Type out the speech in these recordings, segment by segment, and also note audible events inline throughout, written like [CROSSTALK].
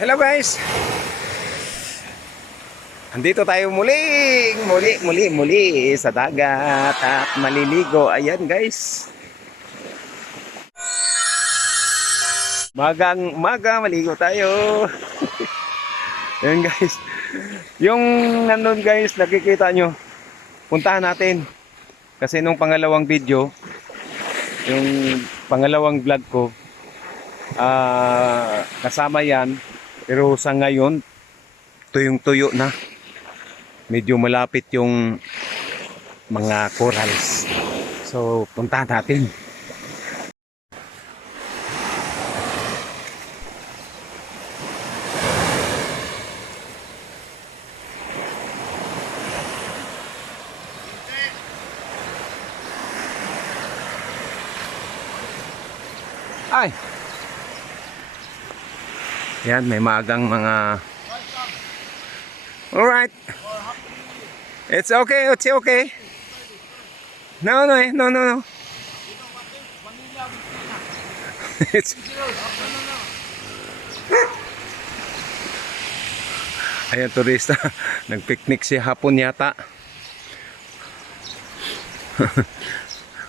Hello guys! Andito tayo muli, muli, muli, muli sa dagat at maliligo. Ayan guys. Magang, maga, maligo tayo. [LAUGHS] Ayan guys. Yung nandun guys, nakikita nyo. Puntahan natin. Kasi nung pangalawang video, yung pangalawang vlog ko, ah kasama yan. Pero sa ngayon, tuyong-tuyo na. Medyo malapit yung mga corals. So, puntahan natin. Ay! Yan, may magang mga... Alright. It's okay, it's okay. No, no, eh, no, no, no. [LAUGHS] it's... Ayan, turista. [LAUGHS] Nagpiknik si hapon yata. [LAUGHS]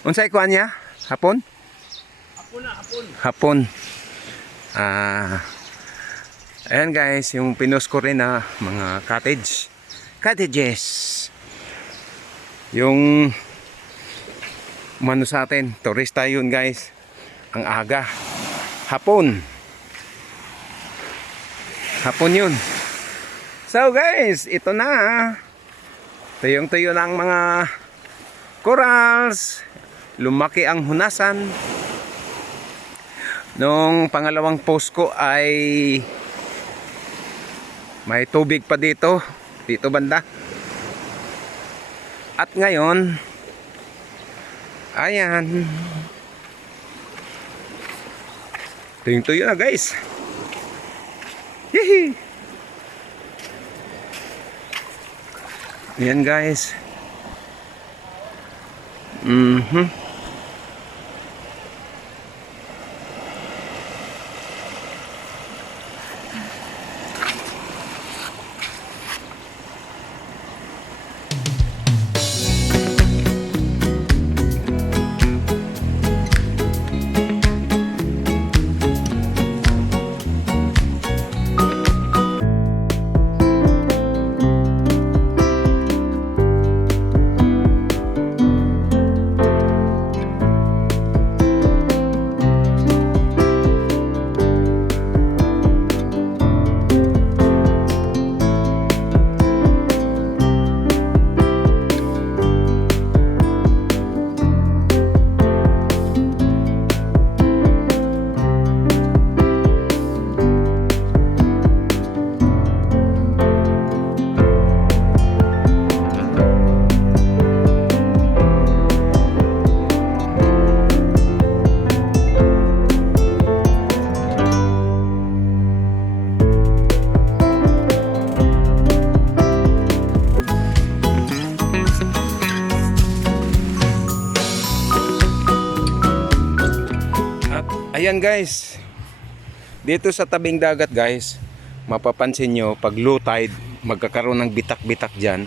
Unsay kuan niya? Hapon? Hapon na, hapon. hapon. Ah, ayan guys, yung pinos ko rin na mga cottage. Cottages. Yung mano sa atin, turista yun guys. Ang aga. Hapon. Hapon yun. So guys, ito na. Tuyong-tuyo na ang mga corals. Lumaki ang hunasan. Nung pangalawang post ko ay may tubig pa dito, dito banda. At ngayon, ayan. Tuyong tuyo na guys. Hihi. Ayan guys. Mhm. Ayan guys. Dito sa tabing dagat guys, mapapansin nyo pag low tide, magkakaroon ng bitak-bitak dyan.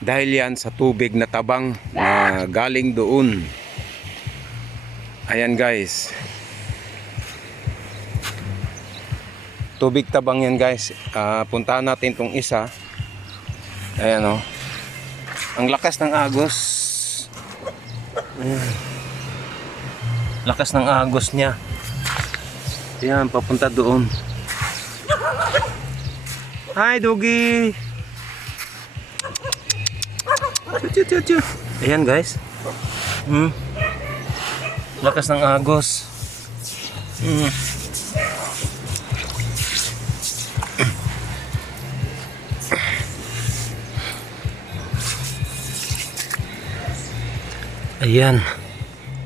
Dahil yan sa tubig na tabang na galing doon. Ayan guys. Tubig tabang yan guys. Ah, puntahan natin tong isa. Ayan o. Ang lakas ng agos. Ayan lakas ng agos niya. Yan, papunta doon. Hi, Doggy! Ayan, guys. Hmm. Lakas ng agos. Hmm. Ayan.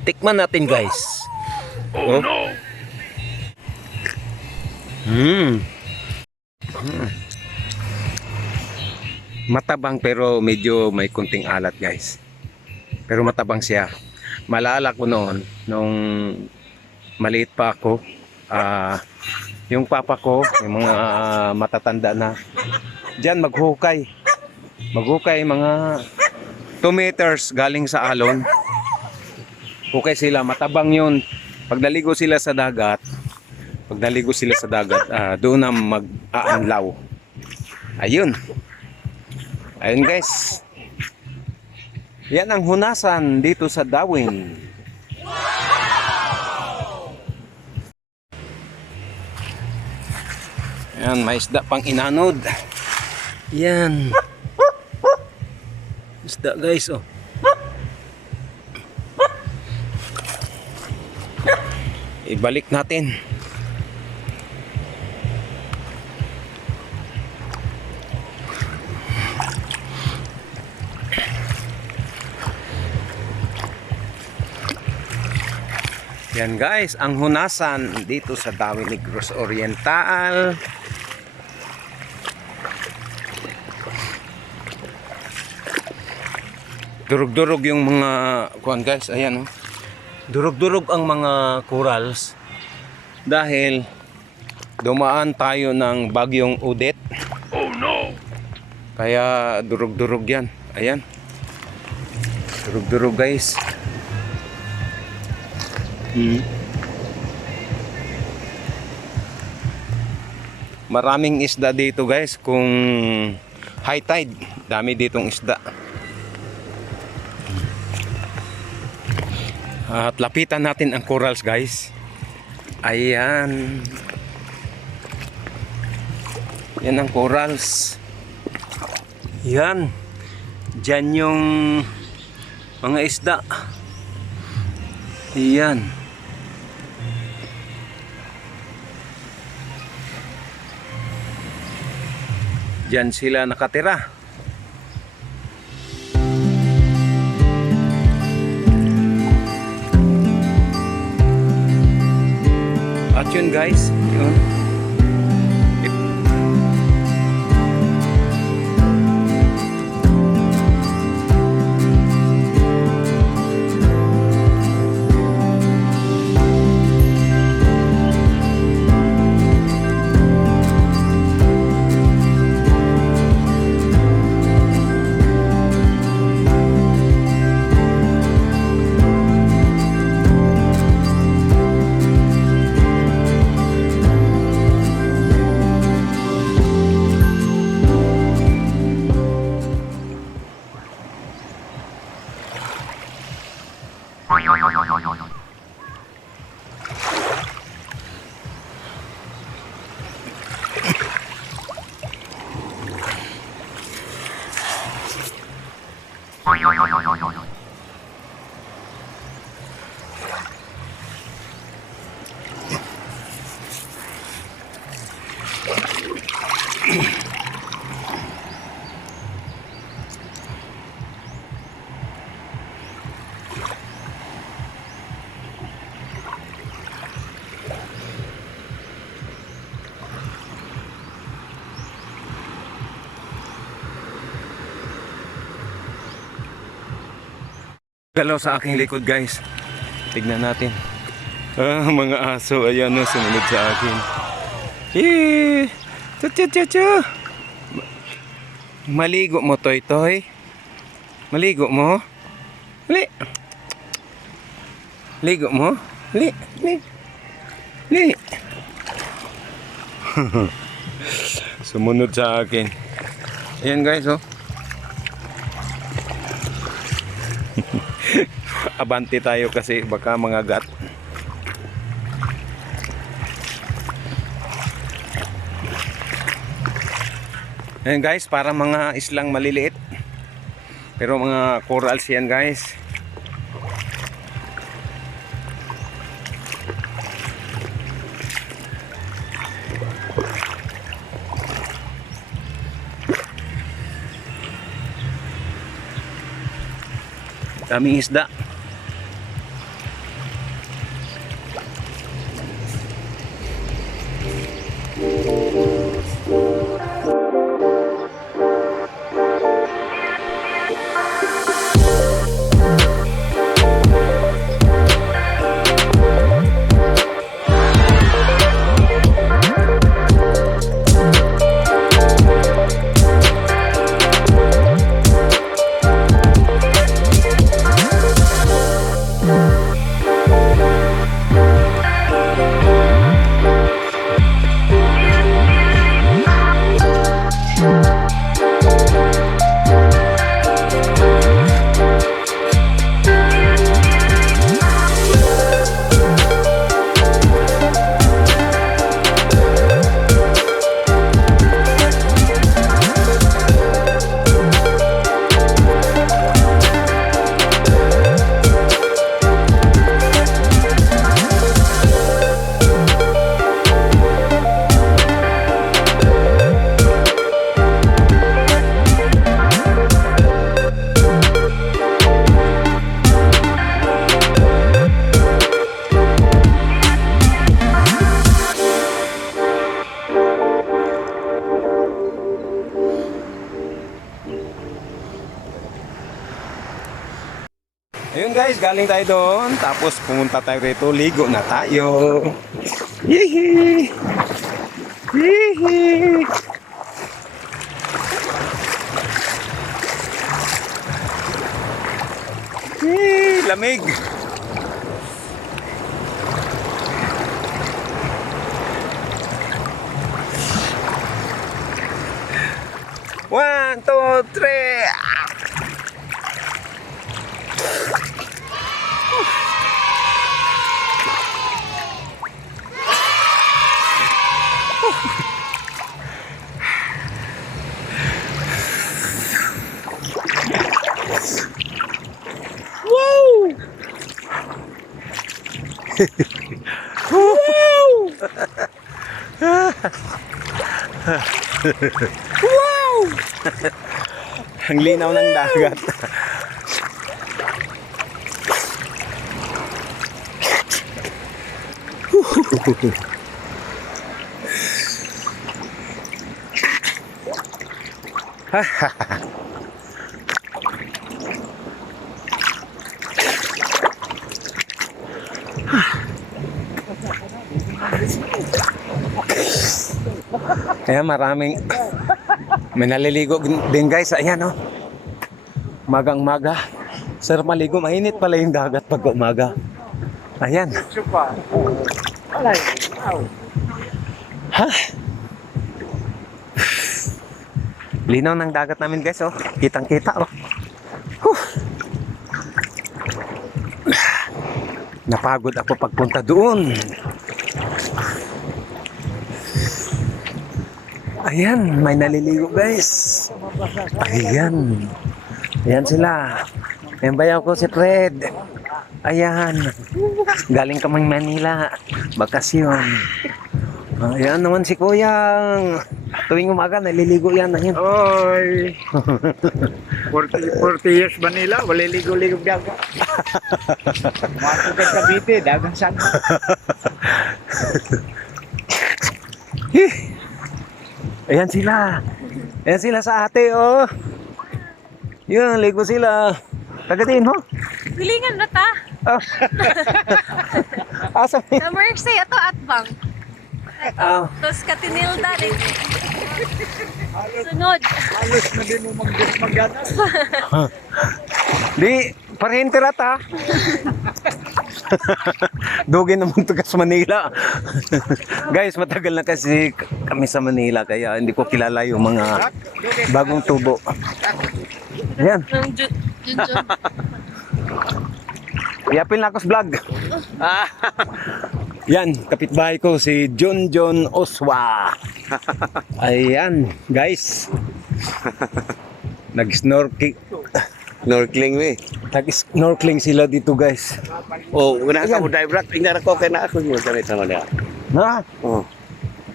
Tikman natin, guys. Oh, no. Hmm. Hmm. Matabang pero medyo may kunting alat, guys. Pero matabang siya. Malala ko noon nung maliit pa ako, ah yung papa ko, yung mga ah, matatanda na, dyan maghukay. Maghukay mga 2 meters galing sa alon. Hukay sila, matabang yun. Pag naligo sila sa dagat, pag naligo sila sa dagat, ah, doon na mag-aanlaw. Ayun. Ayun guys. Yan ang hunasan dito sa Darwin. Yan, may isda pang inanod. Yan. Isda guys, oh. Ibalik natin. Yan guys, ang hunasan dito sa Dawi Negros Oriental. Durog-durog yung mga kuan guys, ayan oh. Durog-durog ang mga corals dahil dumaan tayo ng bagyong Udet. Oh no! Kaya durog-durog yan. Ayan. Durog-durog guys. Hmm. Maraming isda dito guys kung high tide. Dami ditong isda. At lapitan natin ang corals guys. Ayan. Yan ang corals. Yan. Diyan yung mga isda. Yan. Diyan sila nakatira. At yun guys, yun. Galaw sa aking likod guys. Tignan natin. Ah, mga aso. Ayan na, sumunod sa akin. Yee! Chu chu chu chu! Maligo mo, Toy Toy. Maligo mo. Li. Ligo mo. Li. Li. Li. [LAUGHS] Sumunod sa akin. Ayan guys, oh. Abante tayo kasi baka mga gat. Ayan guys, para mga islang maliliit. Pero mga corals yan guys. Daming isda. Galing tayo doon. Tapos pumunta tayo rito. Ligo na tayo. Yee! Yee! Yee! Lamig! One, two, three! Wow! Wow! Ang linaw ng dagat. [LAUGHS] Ayan, maraming may naliligo din guys. Ayan oh. Magang maga. Sarap maligo. Mainit pala yung dagat pag umaga. Ayan. Ha? Linaw ng dagat namin guys oh. Kitang kita oh. Huh. Napagod ako pagpunta doon. Ayan, may naliligo guys. Ayan. Ayan sila. Ayan bayaw ko si Fred. Ayan. Galing kaming Manila. Bakasyon. Ayan naman si Kuyang. Tuwing umaga, naliligo yan. Ayan. Oy. 40, 40 years ba nila? Wala ligo-ligo daga. Ka Cavite, dagang san. [LAUGHS] Ayan sila. Ayan sila sa ate, oh. Yun, ligo sila. Kagatin mo. Pilingan na ta. [LAUGHS] Oh. Asa Sa Mercy, ito at bang. Oh. Tapos katinilda rin. Sunod. Halos na din mo mag magana. [LAUGHS] Di, parehin tirat [LAUGHS] [LAUGHS] Dugin naman to sa Manila. [LAUGHS] Guys, matagal na kasi kami sa Manila kaya hindi ko kilala yung mga bagong tubo. Ayan, yapil na ako sa vlog. [LAUGHS] Yan, kapitbahay ko si John John Oswa. Ayan, guys. Nag-snorkeling. Snorkeling we. Nag-snorkeling sila dito, guys. Oh, Ayan. ka mo dive rock. Tingnan ko kay na ako mo dali sama dia. Na, Oh.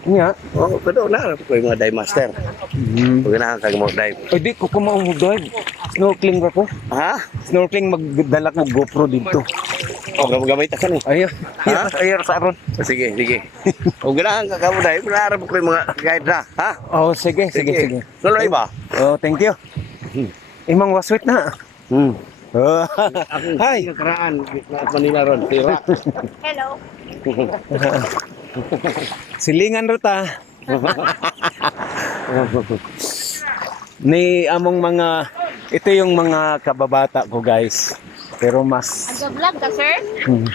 nga. Oh, pero na ko yung mga dive master. Hmm. Guna ka mo dive. Ay, di ko kumahugay. Snorkeling ba ko? Ha? Snorkeling, magdala ko GoPro dito. Oh, gamay ta ka ni. Ayun. Ha? Ayun, sa aron. Sige, sige. Oh, guna ka ka mo dive. Guna ko yung mga guide na. Ha? Oh, sige, sige, sige. Tuloy ba? Oh, thank you. Imang waswit na. Hmm. Oh. [LAUGHS] Ako, Hi. karaan na Manila ron, tira. Hello. [LAUGHS] Silingan rota. Ni among mga ito yung mga kababata ko guys. Pero mas Aga-vlog ka, sir? Hmm.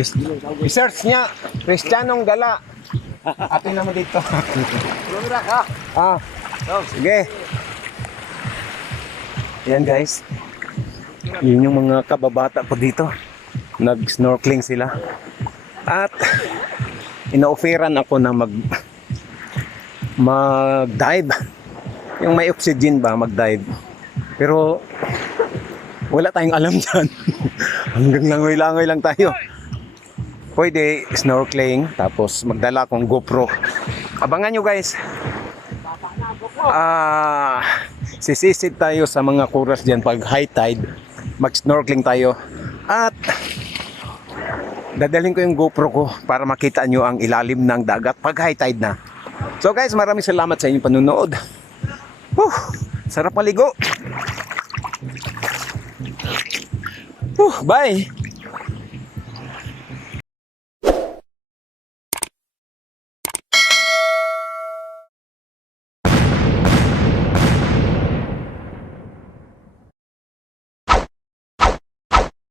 is, search niya Kristiyanong Gala. Atin naman dito. Tuloy ka. ah. Sige. Yan guys. Yun yung mga kababata ko dito. Nag-snorkeling sila. At ina-offeran ako na mag mag-dive. Yung may oxygen ba, mag-dive. Pero wala tayong alam dyan. [LAUGHS] Hanggang langoy-langoy lang tayo. Pwede snorkeling, tapos magdala akong GoPro. Abangan nyo guys. Ah, sisisid tayo sa mga kuras diyan pag high tide. Mag-snorkeling tayo. At dadalhin ko yung GoPro ko para makita nyo ang ilalim ng dagat pag high tide na. So guys, maraming salamat sa inyong panunood. Whew, sarap maligo. Whew, bye!